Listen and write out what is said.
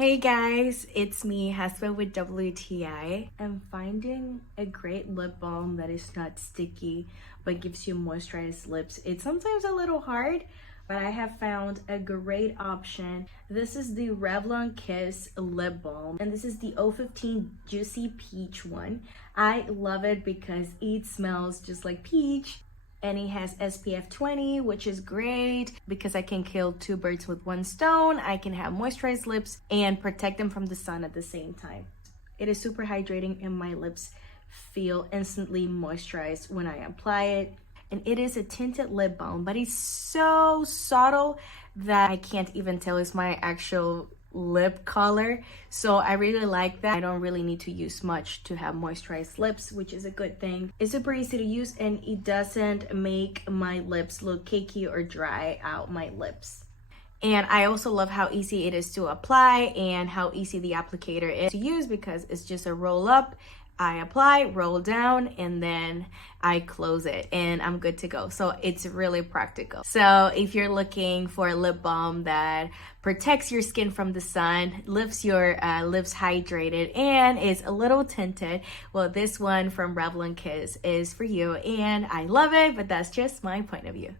Hey guys, it's me, Hasba with WTI. I'm finding a great lip balm that is not sticky but gives you moisturized lips. It's sometimes a little hard, but I have found a great option. This is the Revlon Kiss lip balm, and this is the 015 Juicy Peach one. I love it because it smells just like peach. And it has SPF 20, which is great because I can kill two birds with one stone. I can have moisturized lips and protect them from the sun at the same time. It is super hydrating and my lips feel instantly moisturized when I apply it. And it is a tinted lip balm, but it's so subtle that I can't even tell it's my actual lip color. So I really like that. I don't really need to use much to have moisturized lips, which is a good thing. It's super easy to use and it doesn't make my lips look cakey or dry out my lips. And I also love how easy it is to apply and how easy the applicator is to use because it's just a roll up. I apply, roll down, and then I close it and I'm good to go. So it's really practical. So if you're looking for a lip balm that protects your skin from the sun, leaves your lips hydrated, and is a little tinted, well, this one from Revlon Kiss is for you. And I love it, but that's just my point of view.